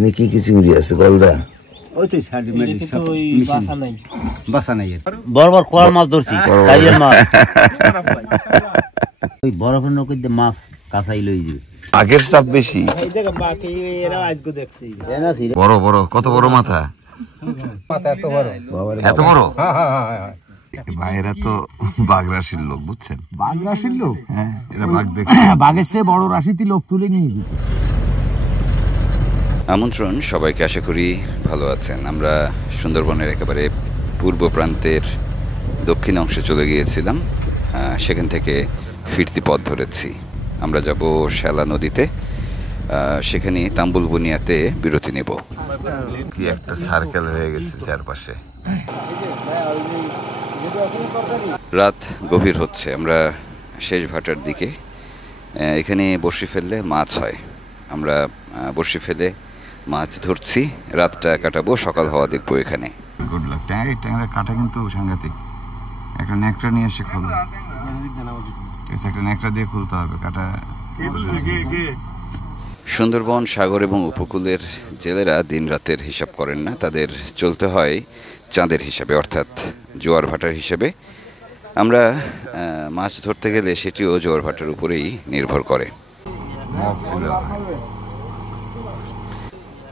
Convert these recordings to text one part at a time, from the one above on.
এখানে কি কি চিংড়ি আছে? গলদা, ওই তো সাইডে মেরে সব বাসা নাই বড় বড় কোয়াল মাছ ধরছি, কাইয়ের মাছ। ওই বরফের নৌকো দিয়ে মাছ কাঁচাই লই যাবে। আগের চাপ বেশি, বড় বড়। কত বড় মাথা? এত বড়? ভাইয়েরা তো বাঘ রাশির লোক, বুঝছেন? বাঘ রাশির লোক? হ্যাঁ, এরা বাঘ দেখছে। বাঘের চেয়ে বড় রাশিতে লোক তুলে নিয়ে গেছে। আমন্ত্রণ সবাইকে, আশা করি ভালো আছেন। আমরা সুন্দরবনের একেবারে পূর্ব প্রান্তের দক্ষিণ অংশে চলে গিয়েছিলাম, সেখান থেকে ফিরতি পথ ধরেছি। আমরা যাব শ্যালা নদীতে, সেখানে তাম্বুল বুনিয়াতে বিরতি নেব। কি একটা সার্কেল হয়ে গেছে চারপাশে। রাত গভীর হচ্ছে, আমরা শেষ ভাটার দিকে। এখানে বড়শি ফেললে মাছ হয়, আমরা বড়শি ফেলে মাছ ধরছি। রাতটা কাটাবো, সকাল হওয়া দেখবো এখানে। Good luck. ট্যাংরা কাটা কিন্তু সাংঘাতিক। একটা ন্যাকড়া নিয়ে এসে খুলো, ঠিক আছে? একটা ন্যাকড়া দিয়ে খুলতে হবে কাটা। সুন্দরবন সাগর এবং উপকূলের জেলেরা দিন রাতের হিসাব করেন না, তাদের চলতে হয় চাঁদের হিসাবে, অর্থাৎ জোয়ার ভাটার হিসাবে। আমরা মাছ ধরতে গেলে সেটিও জোয়ার ভাটার উপরেই নির্ভর করে।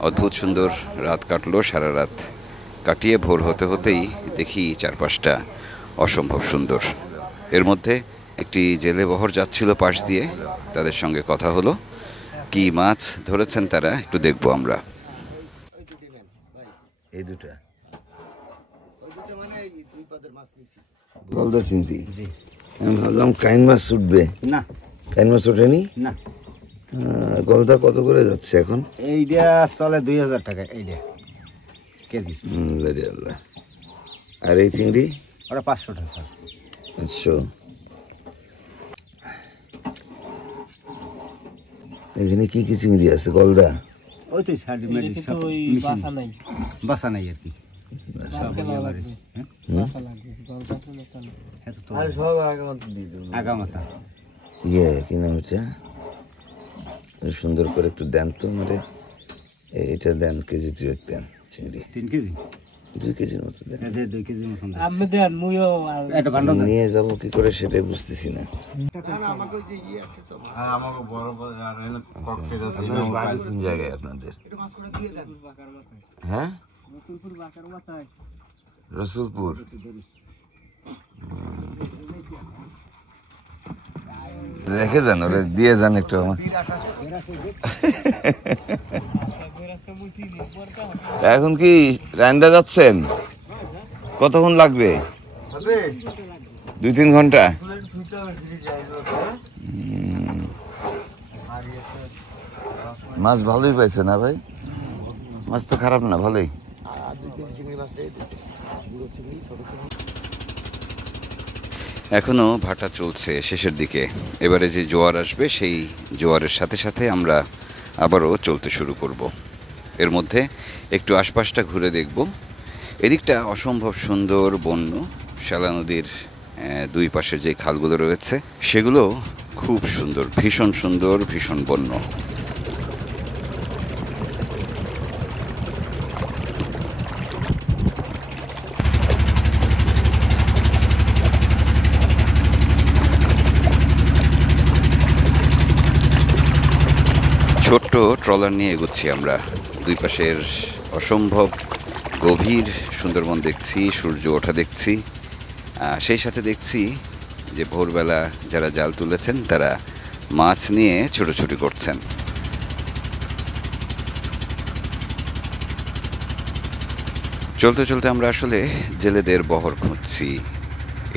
অদ্ভুত সুন্দর রাত কাটলো। সারা রাত কাটিয়ে ভোর হতে হতেই দেখি চারপাশটা অসম্ভব সুন্দর। এর মধ্যে একটি জেলে বহর যাচ্ছিল পাশ দিয়ে, তাদের সঙ্গে কথা হলো। কি মাছ ধরেছেন তারা একটু দেখবো আমরা। এই দুটা গলদা চিংড়ি। আমি ভাবলাম কাইন মাছ উঠবে, না কাইন মাছ ওঠেনি। না। গলদা কত করে যাচ্ছে এখন? এইটা চলে 2000 টাকা এইটা কেজি। আল্লাহ। আর এই চিংড়ি? ওটা 500 টাকা স্যার। আচ্ছা, এখানে কি কি চিংড়ি আছে? গলদা, ওই তো সাইডে মেরে সব বাসা নাই আর কি। আগামাতা ইয়ে কি নাম হচ্ছে? সুন্দর করে একটু দেন তো মানে। এটা দেন, কেজি 2 দেন চিংড়ি। 3 কেজি 2 কেজির মতো দেন। 2 কেজি মতন নিয়ে যাবো কি করে সেটাই বুঝতেছি না। কোন জায়গায় আপনাদের? হ্যাঁ, রসুলপুর। রেখে যান, ওরা দিয়ে যান একটু আমার। এখন কি রান্দা যাচ্ছেন? কতক্ষণ লাগবে? 2-3 ঘন্টা। মাছ ভালোই পাইছে না ভাই? মাছ তো খারাপ না, ভালোই। এখনো ভাটা চলছে শেষের দিকে। এবারে যে জোয়ার আসবে, সেই জোয়ারের সাথে সাথে আমরা আবারও চলতে শুরু করব। এর মধ্যে একটু আশপাশটা ঘুরে দেখব। এদিকটা অসম্ভব সুন্দর বন্য। শ্যালা নদীর 2 পাশের যে খালগুলো রয়েছে সেগুলো খুব সুন্দর, ভীষণ সুন্দর, ভীষণ বন্য। ছোট্ট ট্রলার নিয়ে এগোচ্ছি আমরা। 2 পাশের অসম্ভব গভীর সুন্দরবন দেখছি, সূর্য ওঠা দেখছি। সেই সাথে দেখছি যে ভোরবেলা যারা জাল তুলেছেন তারা মাছ নিয়ে ছোটাছুটি করছেন। চলতে চলতে আমরা আসলে জেলেদের বহর খুঁজছি।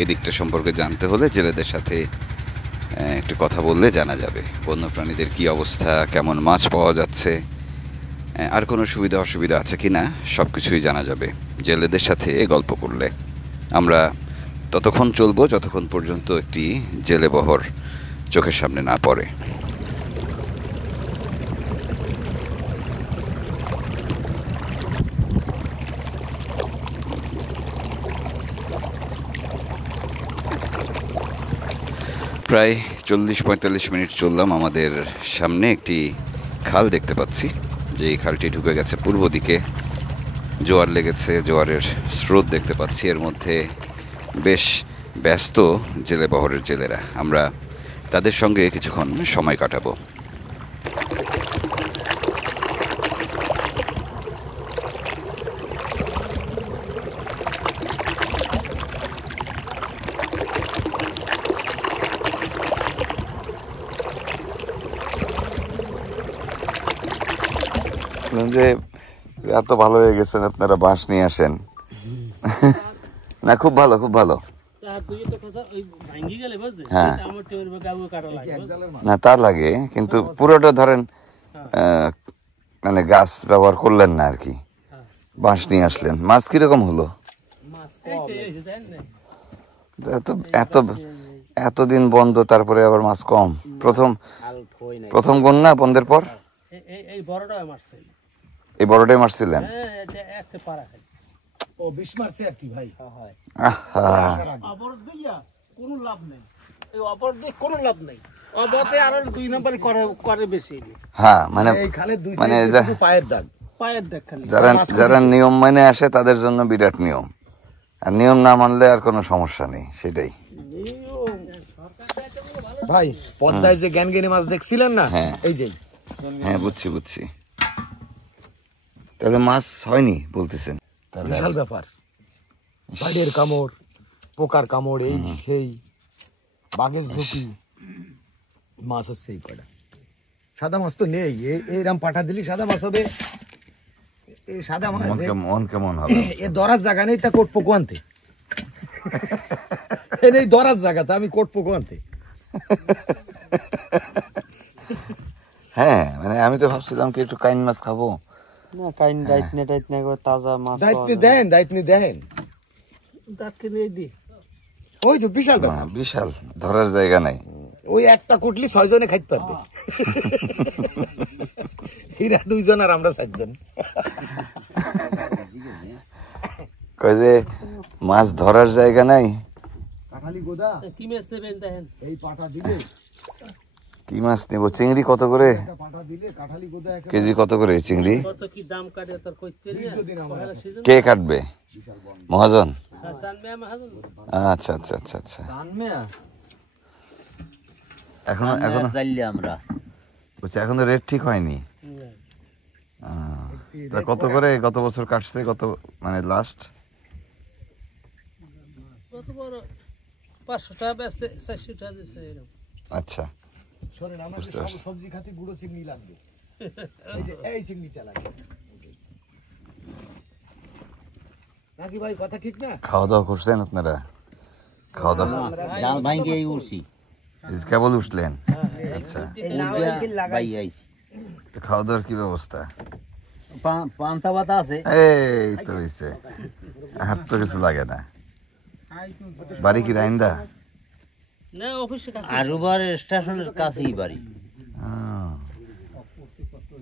এদিকটা সম্পর্কে জানতে হলে জেলেদের সাথে একটু কথা বললে জানা যাবে বন্যপ্রাণীদের কি অবস্থা, কেমন মাছ পাওয়া যাচ্ছে, আর কোনো সুবিধা অসুবিধা আছে কিনা, সব কিছুই জানা যাবে জেলেদের সাথে গল্প করলে। আমরা ততক্ষণ চলবো যতক্ষণ পর্যন্ত একটি জেলে বহর চোখের সামনে না পড়ে। প্রায় 40-45 মিনিট চললাম। আমাদের সামনে একটি খাল দেখতে পাচ্ছি। যে এই খালটি ঢুকে গেছে পূর্ব দিকে, জোয়ার লেগেছে, জোয়ারের স্রোত দেখতে পাচ্ছি। এর মধ্যে বেশ ব্যস্ত জেলে বহরের জেলেরা, আমরা তাদের সঙ্গে কিছুক্ষণ সময় কাটাবো। যে এত ভালো হয়ে গেছেন আপনারা, বাঁশ নিয়ে আসেন। না খুব ভালো, খুব ভালো। হ্যাঁ না তা লাগে, কিন্তু পুরোটা ধরেন মানে গাছ ব্যবহার করলেন না আর কি, বাঁশ নিয়ে আসলেন। মাছ কিরকম হলো? এত এতদিন বন্ধ, তারপরে আবার মাছ কম। প্রথম বন্যা বন্ধের পর এই বড়টাই মারছিলেন? হ্যাঁ মানে যারা নিয়ম মেনে আসে তাদের জন্য বিরাট নিয়ম, আর নিয়ম না মানলে আর কোনো সমস্যা নেই, সেটাই। ভাই পদ্মায় যে জ্ঞানজ্ঞানী মাছ দেখছিলেন না, এই যে। হ্যাঁ বুঝছি বুঝছি। তাহলে মাছ হয়নি বলতেছেন? বিশাল ব্যাপার, বাড়ির কামড়, পোকার কামড়, এই সেই বাঘের ঝুঁকি, মাছ হচ্ছে এই কটা। সাদা মাছ তো নেই, এইরাম পাঠা দিলি সাদা মাছ হবে। এই সাদা মাছ মন কেমন হবে? এ ধরার জায়গা নেই, তা কোট পোকো আনতে এই ধরার জায়গা, তা আমি কোট পোকো আনতে। হ্যাঁ মানে আমি তো ভাবছিলাম কি একটু কাইন মাছ খাবো। না কাইন দাইতনে তাজা মাছ দেন, দেন ওই তো বিশাল বিশাল, ধরার জায়গা নাই। ওই একটা কুটলি 6 জনে খাইতে পারবে, এরা 2 জন আর আমরা 4 জন। কই যে মাছ ধরার জায়গা নাই। কাঠালি গোদা কি মাছ নেবেন দেখেন, এই পাটা দিলে কি মাছ নেব? চিংড়ি কত করে পাটা দিলে? কাঠালি গোদা কেজি কত করে চিংড়ি? কত কি দাম কাটে তার কইতে না। কে কাটবে? মহাজন? হাসান মিয়া মহাজন। আচ্ছা আচ্ছা আচ্ছা আচ্ছা। এখনো আমরা বুঝছি, এখনো রেট ঠিক হয়নি। তা কত করে গত বছর কাটছে? কত মানে লাস্ট? কত বড় 500 টাকা বেচতে 400 টাকা দিছে এরকম। আচ্ছা শোনেন, আমরা সবজি খাতে গুঁড়ো চিংড়ি লাগবে, এই যে এই চিংড়িটা লাগবে নাকি ভাই? কথা ঠিক না? খাওয়া দাওয়া করছেন আপনারা? খাওয়া দাওয়া জাল ভাঙ্গে এই উঠছি, কেবল উঠলেন? আচ্ছা, ভাই আইছি। তো খাওয়া দাওয়ার কি ব্যবস্থা? পান্তা ভাতা আছে, এই তো হইছে, আর তো কিছু লাগে না। বাড়ি কি রাইন্দা? না অফিসের কাছে, আরুবার স্টেশনের কাছেই বাড়ি।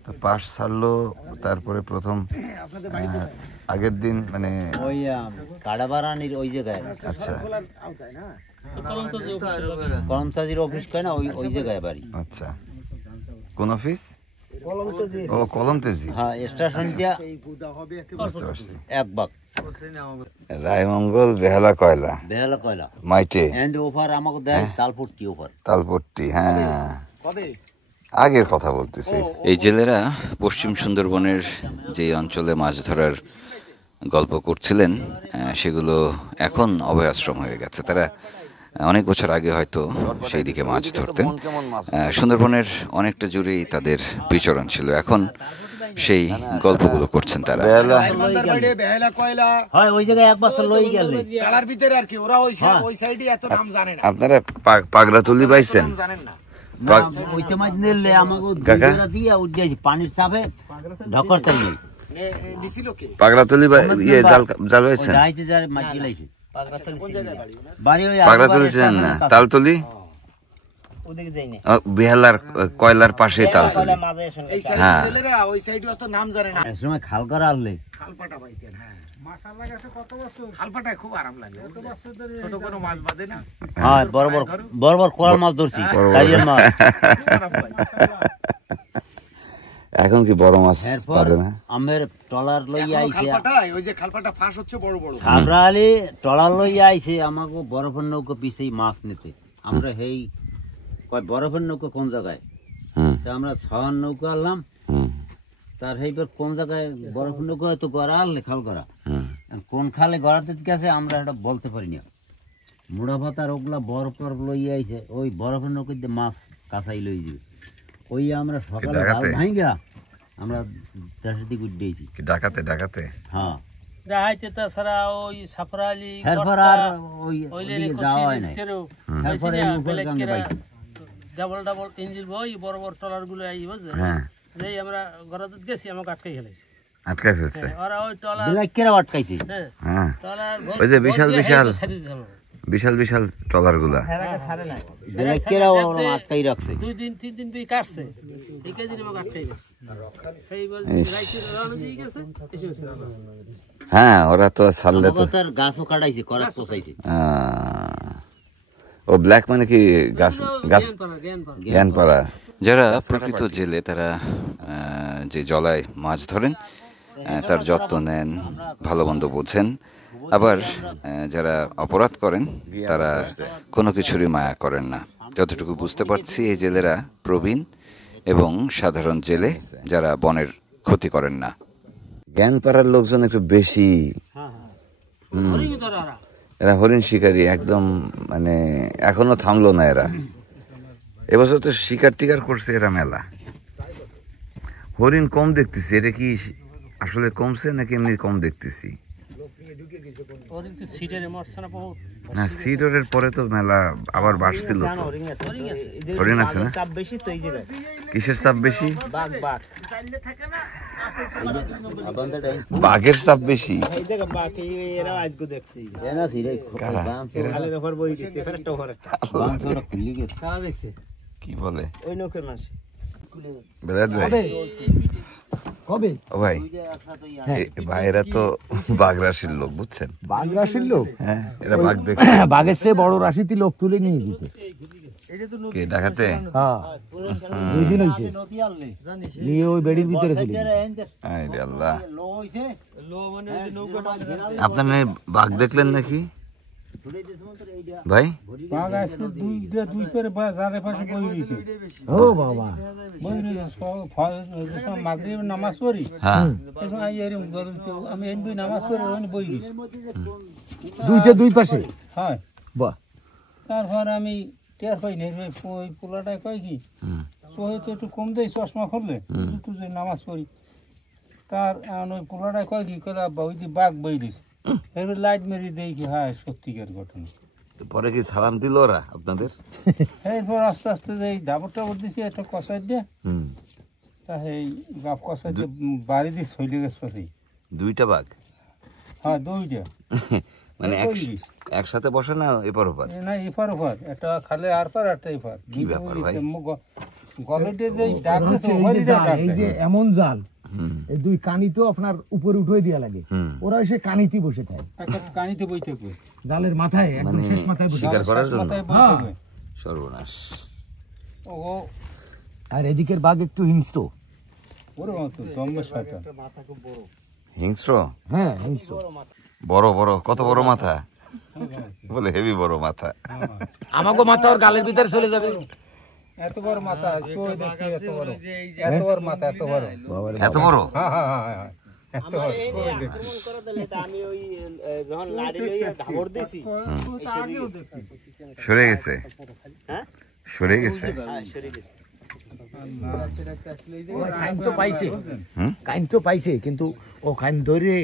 তো পাশ ছাড়লো, তারপরে প্রথম আগের দিন মানে ওই কাড়াবাড়ানির ওই জায়গায়। আচ্ছা কলমতাজির অফিস কয় না, ওই জায়গায় বাড়ি। আচ্ছা, কোন অফিস? ও কলম তেজি। হ্যাঁ, স্টেশন দিয়া বুঝতে পারছি। এক বাক রায়মঙ্গল বেহালা কয়লা, বেহালা কয়লা মাইটে এন্ড ওভার আমাকে দেয় তালপট্টি ওভার। তালপট্টি, হ্যাঁ আগের কথা বলতেছি। এই জেলেরা পশ্চিম সুন্দরবনের যে অঞ্চলে মাছ ধরার গল্প করছিলেন, সেগুলো এখন অভয়াশ্রম হয়ে গেছে। তারা অনেক বছর আগে হয়তো সেই দিকে মাছ ধরতেন। সুন্দরবনের অনেকটা জুড়েই তাদের বিচরণ ছিল। এখন সেই গল্পগুলো করছেন তারা। আপনারা পাগড়াতলি পাইছেন? পানির চাপে ঢকরতে নেই, পাগড়াতলি জাল পাইছেন? পাগড়াতলি চেনেন না? তালতলি বেহালার কয়লার পাশে তালতলি। হ্যাঁ সময় খাল করা আনলে বড় বড় কোরাল মাছ ধরছি। এখন কি বড় মাছ এরপর পারে না? আমের টলার লইয়া আইছে ওই যে খালপাটা ফাঁস হচ্ছে বড় বড় সাবরালি টলার লইয়া আইছে আমাকে বরফের নৌকো পিছেই মাছ নিতে। আমরা হেই কয় বরফের নৌকো কোন জায়গায়, হুম তা আমরা ছয় নৌকো আনলাম। হুম তার সেইবার কোন জায়গায় বরফের নৌকো হয়তো গড়া আনলে খাল গড়া, হুম কোন খালে গড়াতে গেছে আমরা এটা বলতে পারি না। মুড়া ভাতার ওগুলা বরফ টরফ লইয়া আইছে, ওই বরফের নৌকো দিয়ে মাছ কাঁচাই লই যাবে। ওই আমরা সকালে ডাকাতে? ভাঙ্গা আমরা দেশের দিকে উঠেছি। কি ডাকাতে ডাকাতে? হ্যাঁ, রাহাইতে তাছাড়া ওই সাপরালি এরপর আর ওই ওদিকে যাওয়া হয় নাই। এরপর এই নৌকোর গাঙ্গে পাইছি। ডাবল ডাবল ইঞ্জিন বই বড় বড় ট্রলার গুলো আই বুঝছে, হ্যাঁ যেই আমরা ঘরে গেছি আমাকে আটকাই ফেলেছি। আটকায় ফেলছে। ওরা ওই ট্রলার বিলাইকেরা আটকাইছে। হ্যাঁ হ্যাঁ ট্রলার ওই যে বিশাল বিশাল বিশাল বিশাল ট্রলার গুলা। বিলাইকেরাও ওরা আটকাই রাখছে। 2 দিন 3 দিন বই কাটছে, এই কাজে আমাকে আটকাই গেছে। এইবার রাইতে রাউন্ড দিয়ে গেছে এসে গেছে। হ্যাঁ ওরা তো ছাড়লে তো তার গাছও কাটাইছে, করাত পচাইছে। ও ব্ল্যাক মানে কি গাছ গাছ জ্ঞানপাড়া। যারা প্রকৃত জেলে তারা যে জলায় মাছ ধরেন তার যত্ন নেন, ভালো মন্দ বোঝেন। আবার যারা অপরাধ করেন তারা কোনো কিছুরই মায়া করেন না। যতটুকু বুঝতে পারছি এই জেলেরা প্রবীণ এবং সাধারণ জেলে যারা বনের ক্ষতি করেন না। জ্ঞানপাড়ার লোকজন একটু বেশি, এরা হরিণ শিকারী একদম, মানে এখনো থামলো না এরা। এবছর তো শিকার টিকার করছে এরা মেলা। হরিণ কম দেখতেছি, এটা কি আসলে কমছে নাকি এমনি কম দেখতেছি? না সিডরের পরে তো মেলা আবার বাড়ছিল তো। হরিণ আছে না? কিসের চাপ বেশি? বাঘের চাপ বেশি। কি বলে বেলায়েত ভাই? কবে ও ভাই, ভাইরা তো বাঘ রাশির লোক, বুঝছেন? বাঘ রাশির লোক? হ্যাঁ, এরা বাঘ দেখছে। বাঘের চেয়ে বড় রাশিতে লোক তুলে নিয়ে গেছে। কে ডাকাতে? হ্যাঁ 2 দিন হয়েছে নিয়ে ওই বেড়ির ভিতরে চলে গেছে। আরে আল্লাহ, আপনার মেয়ে বাঘ দেখলেন নাকি ভাই? বাঘ আসলে দুই পেরে জালে পাশে বই রয়েছে। ও বাবা, বই রয়েছে মাগরিব নামাজ পড়ি, হ্যাঁ আমি এনবি নামাজ পড়ি বই রয়েছে দুইটা দুই পাশে। হ্যাঁ বাহ, তারপর আমি টের পাই নাই, ওই পোলাটায় কয় কি চোহে তো একটু কম দেয় চশমা খুললে দুটো যে নামাজ পড়ি। তার ওই পোলাটায় কয় কি কলে ওই যে বাঘ বই রয়েছে, এবার লাইট মেরে দেখি হ্যাঁ সত্যিকার ঘটনা। পরে কি সালাম দিল ওরা আপনাদের? এরপর আস্তে আস্তে যে ডাবর টাবর দিছি একটা কষাই দিয়ে, তা এই গাপ কষাই দিয়ে বাড়ি দিয়ে ছইলে গেছে পাশে। দুইটা বাঘ? হ্যাঁ 2টা। মানে একসাথে বসে না এপার ওপার? না এপার ওপার, একটা খালে আর পার একটা এপার। কি ব্যাপার ভাই? গলেটে যে ডাক দিছে এই যে এমন জাল, এই দুই কানি তো আপনার উপরে উঠে দিয়া লাগে, ওরা এসে কানিতে বসে থাকে, একটা কানিতে বই থাকবে জালের মাথায়, একদম শেষ মাথায় বসে শিকার করার জন্য। মাথায় বই থাকবে। সর্বনাশ। ও আর এদিকের বাঘ একটু হিংস্র। ওরে মতো দম্বে শয়তান। হিংস্র? হ্যাঁ হিংস্র। বড় বড়, কত বড় মাথা? বলে হেভি বড় মাথা। আমাকে মাথা ওর গালের ভিতরে চলে যাবে। এত বড় মাথা চোখ দেখছি, এত বড়, এত বড় মাথা, এত বড়, এত বড়? হ্যাঁ হ্যাঁ হ্যাঁ হ্যাঁ এত বড়। সরে গেছে? সরে গেছে? কাইন তো পাইছে, কাইন তো পাইছে, কিন্তু ও কাইন ধরে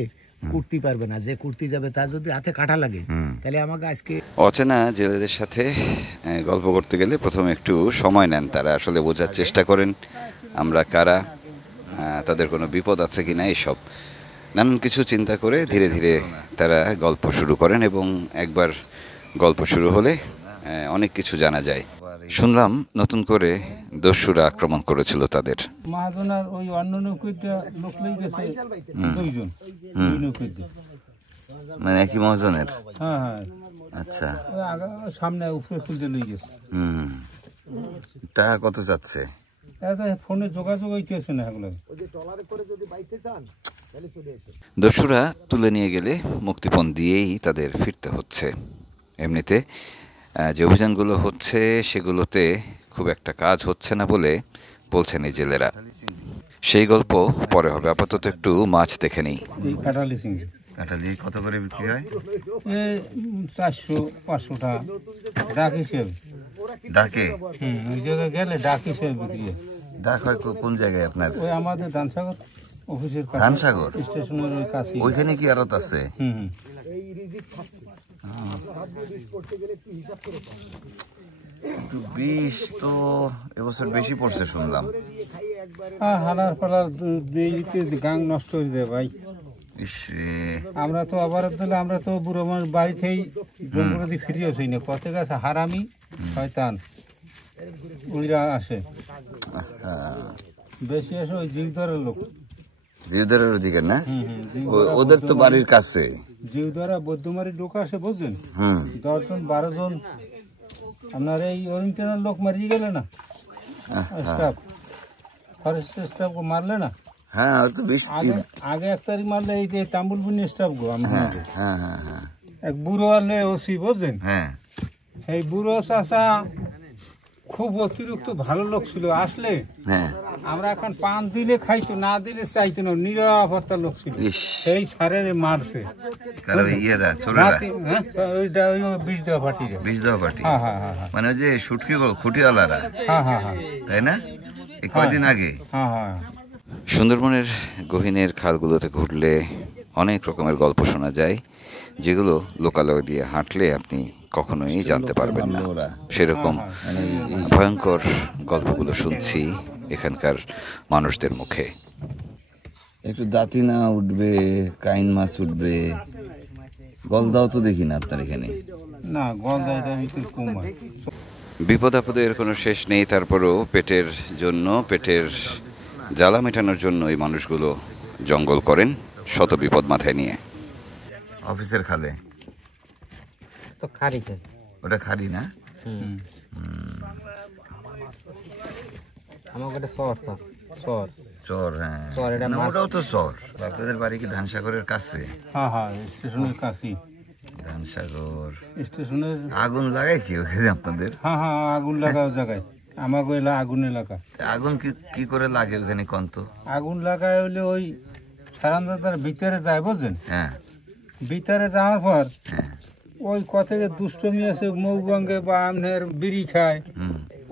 কুর্তি পারবে না। যে কুর্তি যাবে তা যদি হাতে কাটা লাগে, তাহলে আমাকে আজকে অচেনা জেলেদের সাথে গল্প করতে গেলে প্রথমে একটু সময় নেন। তারা আসলে বোঝার চেষ্টা করেন আমরা কারা, তাদের কোনো বিপদ আছে কি না, এইসব নানান কিছু চিন্তা করে ধীরে ধীরে তারা গল্প শুরু করেন এবং একবার গল্প শুরু হলে অনেক কিছু জানা যায়। শুনলাম নতুন করে দস্যুরা আক্রমণ করেছিল তাদের। মহাজনার ওই অন্য নৌকোতে লোক লই গেছে 2 জন, ওই নৌকোতে। মানে একই মহাজনের? হ্যাঁ হ্যাঁ। আচ্ছা, সামনে উপরে খুলতে লই গেছে। টাকা কত যাচ্ছে? এত ফোনে যোগাযোগ হইতেছে না এগুলো। ওই যে ট্রলারে করে যদি বাইতে চান তাহলে চলে এসে। দস্যুরা তুলে নিয়ে গেলে মুক্তিপণ দিয়েই তাদের ফিরতে হচ্ছে। এমনিতে যে অভিযানগুলো হচ্ছে সেগুলোতে খুব একটা কাজ হচ্ছে না বলে বলছেন এই জেলেরা। সেই গল্প পরে হবে, আপাতত একটু মাছ দেখে নেই। এই কাটালি চিংড়ি কাটালি কত করে বিক্রি হয়? এই 400-500 টাকা ডাক হিসেবে। ডাকে? ওই জায়গায় গেলে ডাক হিসেবে বিক্রি হয়। ডাক হয় কোন জায়গায় আপনার? ওই আমাদের ধানসাগর অফিসের কাছে, ধানসাগর স্টেশনের ওই কাছে। ওইখানে কি আড়ত আছে? বিষ তো এবছর বেশি পড়ছে শুনলাম। হালার ফালার গাং নষ্ট হয়ে যায় ভাই। আমরা তো আবার দিলে আমরা তো বুড়ো মানুষ বাড়িতেই জঙ্গলে ফিরে আসি না। কত গাছ হারামি শয়তান উইরা আসে, বেশি আসে ওই জিগদারের লোক। জিউদারের ওদিকে না? ওদের তো বাড়ির কাছে। জিউদারা বৌদ্ধমারি লোক আসে বুঝছেন, 10-12 জন আপনার এই ওরিয়েন্টাল লোক মারিয়ে গেলে না, স্টাফ ফরেস্ট স্টাফ মারলে না। হ্যাঁ তো আগে 1 তারিখ মারলে এই যে তাম্বুলপুনি স্টাফ গো এক বুড়ো আলে ওসি বুঝছেন। হ্যাঁ এই বুড়ো চাষা খুব অতিরিক্ত ভালো লোক ছিল। আসলে আমরা এখন পান দিলে খাইতো, না দিলে চাইতো না, নিরাপত্তা লোক ছিল। সেই সারের মারছে বিষ দেওয়া পার্টিরা। বিষ দেওয়া পার্টি মানে ওই যে শুটকি খুঁটিওয়ালারা, তাই না? কয়দিন আগে সুন্দরবনের গহীনের খালগুলোতে ঘুরলে অনেক রকমের গল্প শোনা যায়, যেগুলো লোকালয় দিয়ে হাঁটলে আপনি কখনোই জানতে পারবেন না। সেরকম ভয়ঙ্কর গল্পগুলো শুনছি এখানকার মানুষদের মুখে। একটু দাঁতিনা উঠবে, কাইন মাছ উঠবে, গলদাও তো দেখি না আপনার এখানে। না, গলদা এটা একটু কম হয়। বিপদ আপদের কোনো শেষ নেই, তারপরও পেটের জন্য, পেটের জ্বালা মেটানোর জন্য এই মানুষগুলো জঙ্গল করেন শত বিপদ মাথায় নিয়ে। অফিসের খালে তো খারি খাই, ওটা খারি না? আমার ওটা চর, চর চর। হ্যাঁ ওটাও তো চর। আপনাদের বাড়ি কি ধানসাগরের কাছে? হ্যাঁ হ্যাঁ, স্টেশনের কাছে। ধানসাগর স্টেশনের আগুন লাগায় কি ওখানে আপনাদের? হ্যাঁ হ্যাঁ, আগুন লাগাও জায়গায় আমাকে এলাকা আগুন এলাকা। আগুন কি করে লাগে ওখানে কন্ত? আগুন লাগায় হইলে ওই সারান্দার ভিতরে যায় বুঝছেন। হ্যাঁ, ভিতরে যাওয়ার পর ওই কত দুষ্টমি আছে, মৌগঙ্গে বা আমনের বিড়ি খায়,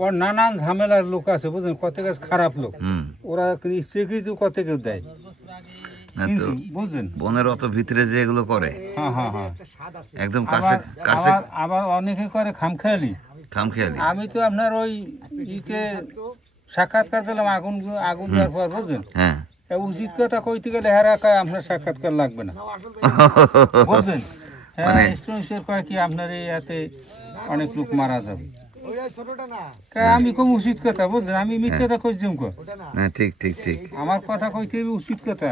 ওর নানান ঝামেলার লোক আছে বুঝলেন, কত গাছ খারাপ লোক, ওরা কিছু কত কেউ দেয় বুঝলেন। বনের অত ভিতরে যে এগুলো করে, হ্যাঁ হ্যাঁ হ্যাঁ, একদম কাছে কাছে। আবার অনেকে করে খামখেয়ালি। আমি তো আপনার ওই ইতে সাক্ষাৎকার দিলাম আগুন দেওয়ার পর বুঝলেন। হ্যাঁ, উচিত কথা কইতে গেলে হেরা কয় আপনার সাক্ষাৎকার লাগবে না বুঝলেন। হ্যাঁ, কয় কি আপনার এতে অনেক লোক মারা যাবে। আমি খুব উচিত কথা বুঝলেন, আমি মিথ্যা কথা কইছিলাম। ঠিক ঠিক ঠিক, আমার কথা কইতে উচিত কথা।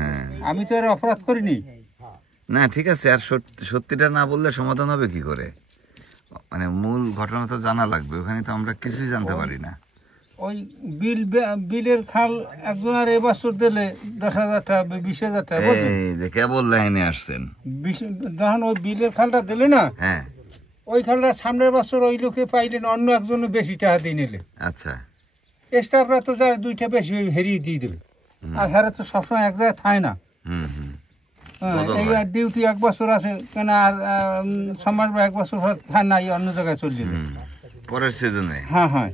হ্যাঁ, আমি তো আর অপরাধ করিনি। না ঠিক আছে, আর সত্যিটা না বললে সমাধান হবে কি করে? মানে মূল ঘটনা তো জানা লাগবে, ওখানে তো আমরা কিছুই জানতে পারি না। ওই বিলের খাল একজন আর এবছর দিলে 10,000 টাকা 20,000 টাকা এই যে কেবল লাইনে আসছেন, যখন ওই বিলের খালটা দিলে না, হ্যাঁ, ওই খালটা সামনের বছর ওই লোকে পাইলেন, অন্য একজন বেশি টাকা দিয়ে নিলে। আচ্ছা, স্টাফরা তো যা 2টা বেশি হেরিয়ে দিয়ে দেবে, আর হ্যাঁ তো সবসময় এক জায়গায় থাকে না। এই ডিউটি 1 বছর আছে কেন, আর সমাজ 1 বছর নাই, অন্য জায়গায় চলে যাবে পরের সিজনে। হ্যাঁ হ্যাঁ,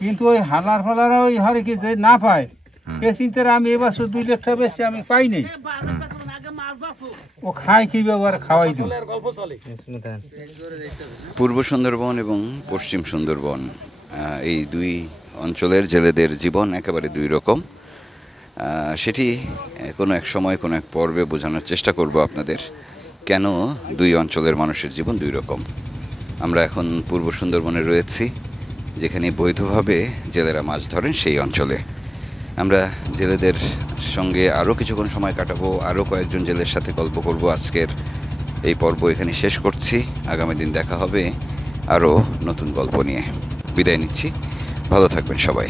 কিন্তু ওই হালার ফালারা ওই হরে কি যে না পায়, এ চিন্তার আমি এবছর 2 লাখ টাকা বেশি আমি পাই নাই। ও খায় কি ব্যবহার, খাওয়াই দিই। পূর্ব সুন্দরবন এবং পশ্চিম সুন্দরবন, এই দুই অঞ্চলের জেলেদের জীবন একেবারে 2 রকম। সেটি কোনো এক সময় কোনো এক পর্বে বোঝানোর চেষ্টা করব আপনাদের, কেন 2 অঞ্চলের মানুষের জীবন 2 রকম। আমরা এখন পূর্ব সুন্দরবনে রয়েছি, যেখানে বৈধভাবে জেলেরা মাছ ধরেন সেই অঞ্চলে। আমরা জেলেদের সঙ্গে আরও কিছুক্ষণ সময় কাটাবো, আরও কয়েকজন জেলের সাথে গল্প করব। আজকের এই পর্ব এখানে শেষ করছি, আগামী দিন দেখা হবে আরও নতুন গল্প নিয়ে। বিদায় নিচ্ছি, ভালো থাকবেন সবাই।